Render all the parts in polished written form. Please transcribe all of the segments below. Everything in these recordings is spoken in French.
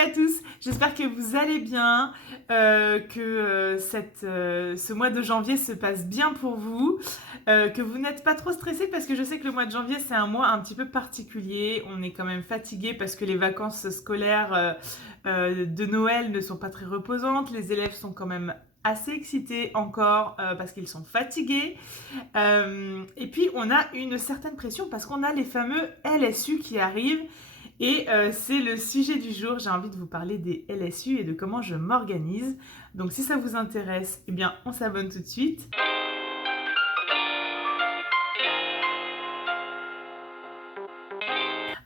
Salut à tous, j'espère que vous allez bien, ce mois de janvier se passe bien pour vous, que vous n'êtes pas trop stressés parce que je sais que le mois de janvier c'est un mois un petit peu particulier, on est quand même fatigué parce que les vacances scolaires de Noël ne sont pas très reposantes, les élèves sont quand même assez excités encore parce qu'ils sont fatigués et puis on a une certaine pression parce qu'on a les fameux LSU qui arrivent. Et c'est le sujet du jour, j'ai envie de vous parler des LSU et de comment je m'organise. Donc si ça vous intéresse, eh bien on s'abonne tout de suite.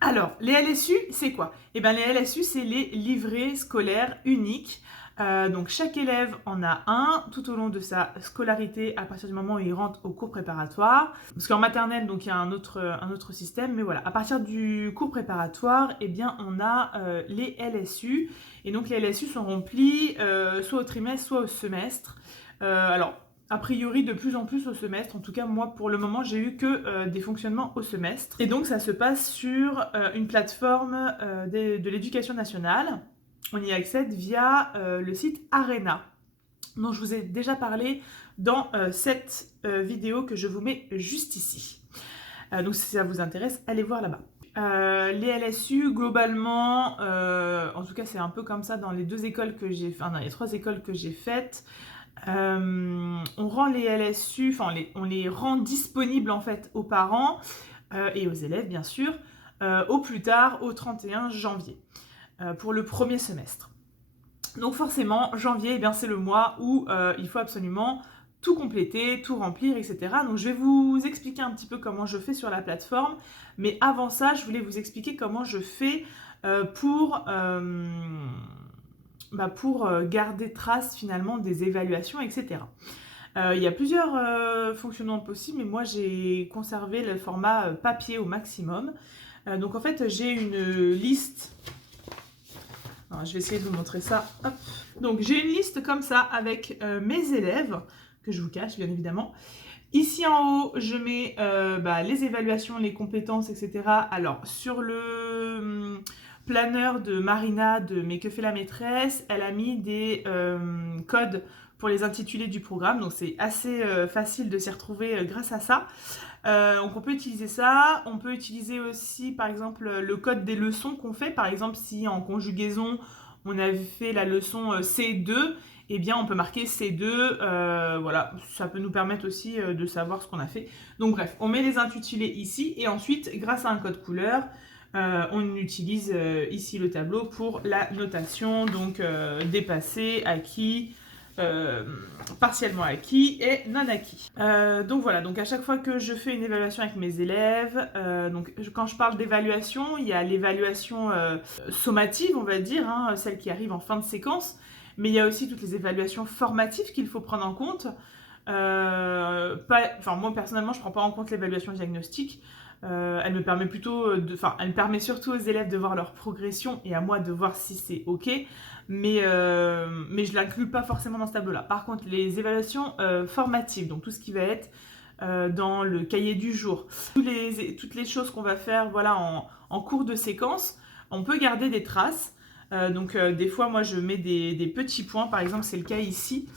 Alors, les LSU, c'est quoi? Eh bien les LSU, c'est les livrets scolaires uniques. Donc chaque élève en a un tout au long de sa scolarité à partir du moment où il rentre au cours préparatoire. Parce qu'en maternelle, donc il y a un autre système, mais voilà, à partir du cours préparatoire, eh bien on a les LSU. Et donc les LSU sont remplis soit au trimestre, soit au semestre. Alors, a priori de plus en plus au semestre. En tout cas, moi, pour le moment, j'ai eu que des fonctionnements au semestre. Et donc, ça se passe sur une plateforme de l'éducation nationale. On y accède via le site Arena, dont je vous ai déjà parlé dans cette vidéo que je vous mets juste ici. Donc, si ça vous intéresse, allez voir là-bas. Les LSU, globalement, en tout cas, c'est un peu comme ça dans les deux écoles que j'ai, enfin, dans les trois écoles que j'ai faites. On rend les LSU, enfin on les rend disponibles en fait aux parents et aux élèves bien sûr, au plus tard au 31 janvier pour le premier semestre. Donc forcément janvier, eh bien, c'est le mois où il faut absolument tout compléter, tout remplir, etc. Donc je vais vous expliquer un petit peu comment je fais sur la plateforme, mais avant ça je voulais vous expliquer comment je fais pour garder trace finalement des évaluations, etc. Il y a plusieurs fonctionnements possibles, mais moi j'ai conservé le format papier au maximum. Donc en fait j'ai une liste. Alors, je vais essayer de vous montrer ça. Hop. Donc j'ai une liste comme ça avec mes élèves, que je vous cache bien évidemment. Ici en haut, je mets les évaluations, les compétences, etc. Alors sur le planeur de Marina de Mais que fait la maîtresse, elle a mis des codes pour les intitulés du programme, donc c'est assez facile de s'y retrouver grâce à ça. Donc on peut utiliser ça, on peut utiliser aussi par exemple le code des leçons qu'on fait, par exemple si en conjugaison on avait fait la leçon C2, eh bien on peut marquer C2, voilà, ça peut nous permettre aussi de savoir ce qu'on a fait. Donc bref, on met les intitulés ici et ensuite grâce à un code couleur, on utilise ici le tableau pour la notation, donc dépassé, acquis, partiellement acquis et non acquis. Donc voilà, donc à chaque fois que je fais une évaluation avec mes élèves, donc quand je parle d'évaluation, il y a l'évaluation sommative, on va dire, hein, celle qui arrive en fin de séquence, mais il y a aussi toutes les évaluations formatives qu'il faut prendre en compte. Moi personnellement, je ne prends pas en compte l'évaluation diagnostique. Elle me permet elle permet surtout aux élèves de voir leur progression et à moi de voir si c'est ok, mais je ne l'inclus pas forcément dans ce tableau-là. Par contre, les évaluations formatives, donc tout ce qui va être dans le cahier du jour, toutes les choses qu'on va faire voilà, en cours de séquence, on peut garder des traces. Des fois, moi, je mets des petits points, par exemple, c'est le cas ici.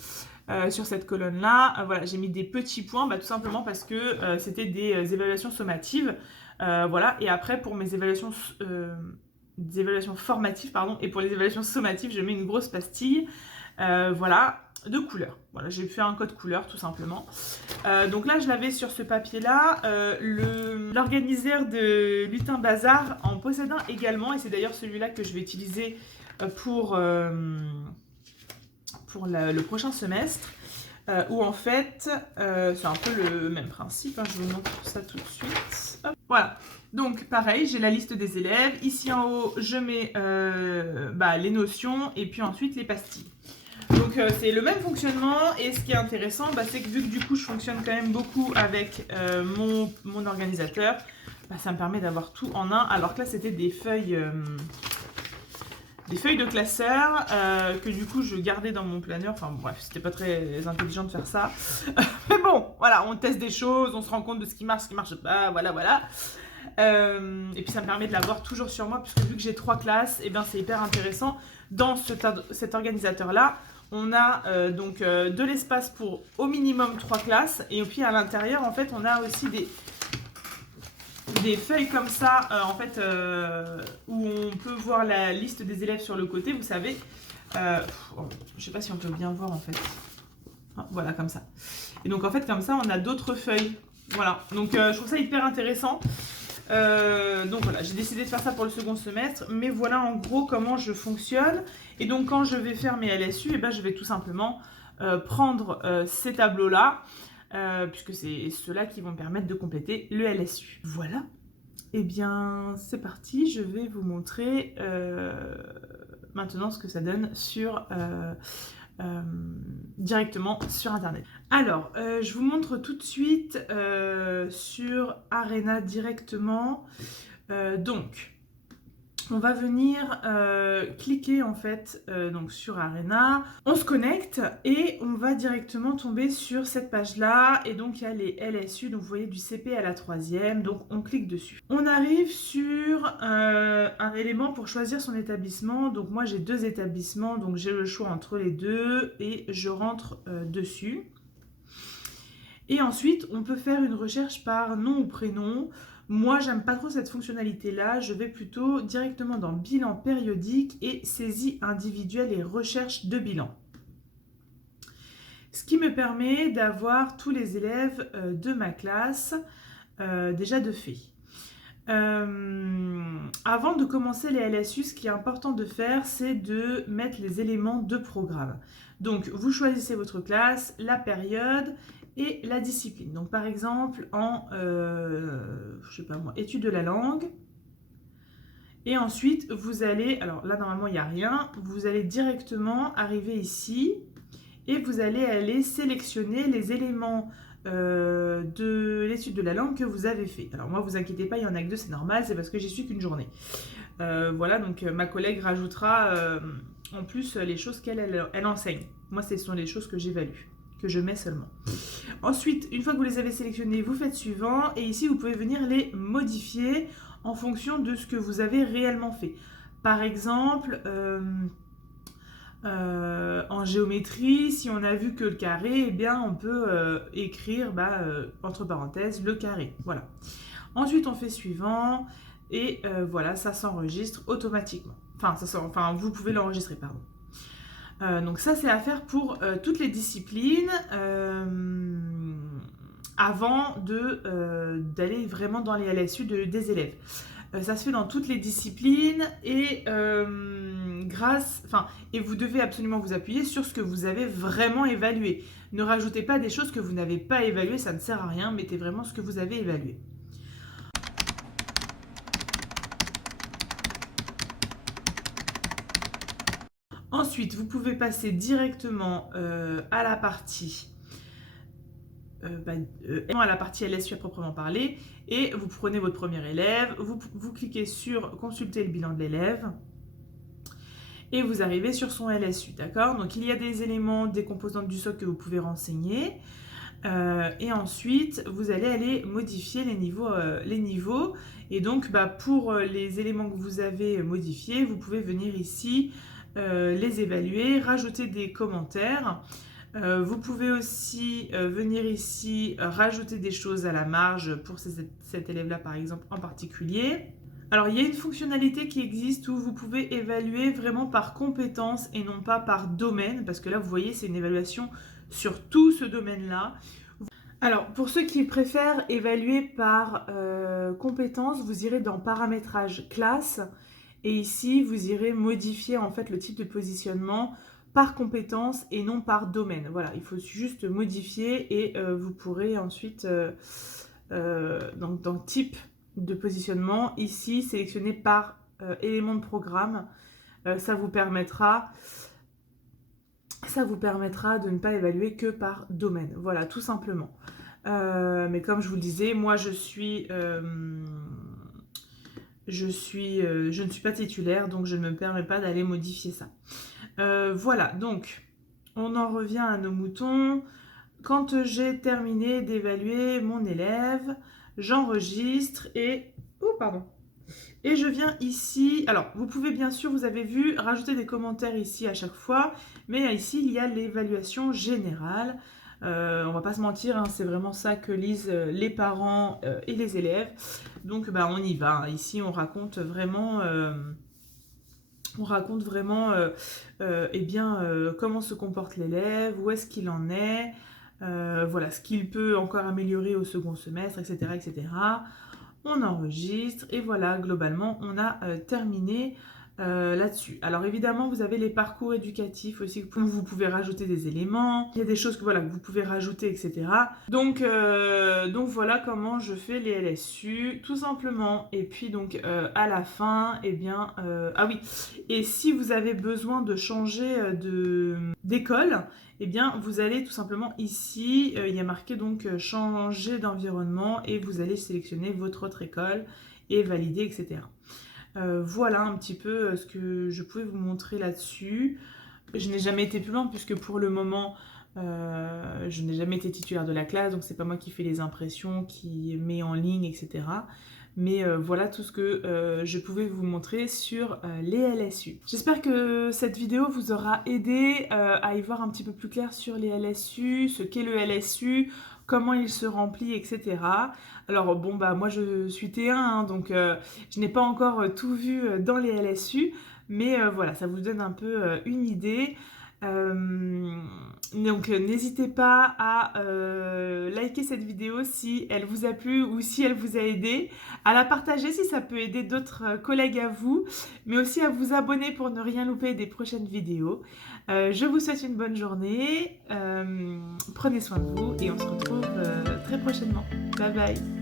Sur cette colonne-là, voilà, j'ai mis des petits points, tout simplement parce que c'était des évaluations sommatives. Voilà, et après, pour mes évaluations, des évaluations formatives, pardon, et pour les évaluations sommatives, je mets une grosse pastille, voilà, de couleur. Voilà, j'ai fait un code couleur, tout simplement. Donc là, je l'avais sur ce papier-là. L'organiseur de Lutin Bazar en possède un également, et c'est d'ailleurs celui-là que je vais utiliser pour le prochain semestre, où en fait, c'est un peu le même principe, hein, je vous montre ça tout de suite. Hop, voilà, donc pareil, j'ai la liste des élèves, ici en haut, je mets les notions, et puis ensuite les pastilles. Donc c'est le même fonctionnement, et ce qui est intéressant, c'est que vu que du coup je fonctionne quand même beaucoup avec mon organisateur, ça me permet d'avoir tout en un, alors que là c'était des feuilles de classeur que du coup je gardais dans mon planeur. Enfin bref, c'était pas très intelligent de faire ça. Mais bon, voilà, on teste des choses, on se rend compte de ce qui marche pas, voilà. Et puis ça me permet de l'avoir toujours sur moi, puisque vu que j'ai 3 classes, et bien c'est hyper intéressant. Dans cet organisateur-là, on a donc de l'espace pour au minimum 3 classes. Et puis à l'intérieur, en fait, on a aussi des feuilles comme ça, où on peut voir la liste des élèves sur le côté, vous savez. Je ne sais pas si on peut bien voir en fait. Voilà, comme ça. Et donc en fait, comme ça, on a d'autres feuilles. Voilà, donc je trouve ça hyper intéressant. Donc voilà, j'ai décidé de faire ça pour le second semestre, mais voilà en gros comment je fonctionne. Et donc quand je vais faire mes LSU, et ben, je vais tout simplement prendre ces tableaux-là, puisque c'est ceux-là qui vont me permettre de compléter le LSU. Voilà, et bien c'est parti, je vais vous montrer maintenant ce que ça donne sur... directement sur internet. Alors, je vous montre tout de suite sur Arena directement. Donc, on va venir cliquer en fait donc sur Arena. On se connecte et on va directement tomber sur cette page-là. Et donc, il y a les LSU, donc vous voyez du CP à la 3e. Donc, on clique dessus. On arrive sur un élément pour choisir son établissement. Donc, moi, j'ai 2 établissements. Donc, j'ai le choix entre les deux et je rentre dessus. Et ensuite, on peut faire une recherche par nom ou prénom. Moi, j'aime pas trop cette fonctionnalité-là. Je vais plutôt directement dans bilan périodique et saisie individuelle et recherche de bilan. Ce qui me permet d'avoir tous les élèves de ma classe déjà de fait. Avant de commencer les LSU, ce qui est important de faire, c'est de mettre les éléments de programme. Donc, vous choisissez votre classe, la période et la discipline. Donc, par exemple, en je sais pas moi, études de la langue. Et ensuite, vous allez, alors là, normalement, il n'y a rien. Vous allez directement arriver ici et vous allez aller sélectionner les éléments de l'étude de la langue que vous avez fait. Alors moi, vous inquiétez pas, il y en a que 2, c'est normal, c'est parce que j'y suis qu'une journée. Voilà, donc ma collègue rajoutera en plus les choses qu'elle enseigne. Moi, ce sont les choses que j'évalue, que je mets seulement. Ensuite, une fois que vous les avez sélectionnés, vous faites suivant et ici, vous pouvez venir les modifier en fonction de ce que vous avez réellement fait. Par exemple... en géométrie, si on a vu que le carré, eh bien on peut écrire entre parenthèses le carré. Voilà. Ensuite, on fait suivant et voilà, ça s'enregistre automatiquement. Enfin, vous pouvez l'enregistrer, pardon. Donc ça, c'est à faire pour toutes les disciplines avant d'aller vraiment dans les LSU des élèves. Ça se fait dans toutes les disciplines et et vous devez absolument vous appuyer sur ce que vous avez vraiment évalué. Ne rajoutez pas des choses que vous n'avez pas évaluées, ça ne sert à rien, mettez vraiment ce que vous avez évalué. Ensuite, vous pouvez passer directement à la partie LSU à proprement parler et vous prenez votre premier élève, vous cliquez sur consulter le bilan de l'élève et vous arrivez sur son LSU, d'accord? Donc il y a des éléments, des composantes du socle que vous pouvez renseigner et ensuite vous allez aller modifier les niveaux et donc pour les éléments que vous avez modifiés, vous pouvez venir ici les évaluer, rajouter des commentaires. Vous pouvez aussi venir ici rajouter des choses à la marge pour cet élève-là par exemple en particulier. Alors il y a une fonctionnalité qui existe où vous pouvez évaluer vraiment par compétence et non pas par domaine, parce que là vous voyez c'est une évaluation sur tout ce domaine-là. Alors pour ceux qui préfèrent évaluer par compétence, vous irez dans paramétrage classe et ici vous irez modifier en fait le type de positionnement par compétence et non par domaine. Voilà, il faut juste modifier et vous pourrez ensuite, dans type de positionnement, ici, sélectionner par élément de programme. Ça vous permettra de ne pas évaluer que par domaine. Voilà, tout simplement. Mais comme je vous le disais, moi, je ne suis pas titulaire, donc je ne me permets pas d'aller modifier ça. Voilà, donc on en revient à nos moutons. Quand j'ai terminé d'évaluer mon élève, j'enregistre et Oh, pardon. Et je viens ici, alors vous pouvez bien sûr, vous avez vu, rajouter des commentaires ici à chaque fois, mais ici il y a l'évaluation générale. On va pas se mentir, hein, c'est vraiment ça que lisent les parents et les élèves. Donc bah, on y va, hein. Ici on raconte vraiment, eh bien, comment se comporte l'élève, où est-ce qu'il en est, voilà, ce qu'il peut encore améliorer au second semestre, etc. etc. On enregistre et voilà, globalement, on a terminé là-dessus. Alors évidemment, vous avez les parcours éducatifs aussi où vous pouvez rajouter des éléments. Il y a des choses que, voilà, que vous pouvez rajouter, etc. Donc voilà comment je fais les LSU, tout simplement. Et puis donc à la fin, eh bien... ah oui, et si vous avez besoin de changer d'école, eh bien, vous allez tout simplement ici, il y a marqué donc changer d'environnement et vous allez sélectionner votre autre école et valider, etc. Voilà un petit peu ce que je pouvais vous montrer là-dessus. Je n'ai jamais été plus loin puisque pour le moment, je n'ai jamais été titulaire de la classe, donc c'est pas moi qui fais les impressions, qui met en ligne, etc. Mais voilà tout ce que je pouvais vous montrer sur les LSU. J'espère que cette vidéo vous aura aidé à y voir un petit peu plus clair sur les LSU, ce qu'est le LSU, comment il se remplit, etc. Alors bon bah moi je suis T1, hein, donc je n'ai pas encore tout vu dans les LSU, mais voilà, ça vous donne un peu une idée. Donc n'hésitez pas à liker cette vidéo si elle vous a plu ou si elle vous a aidé, à la partager si ça peut aider d'autres collègues à vous, mais aussi à vous abonner pour ne rien louper des prochaines vidéos. Je vous souhaite une bonne journée, prenez soin de vous et on se retrouve très prochainement. Bye bye.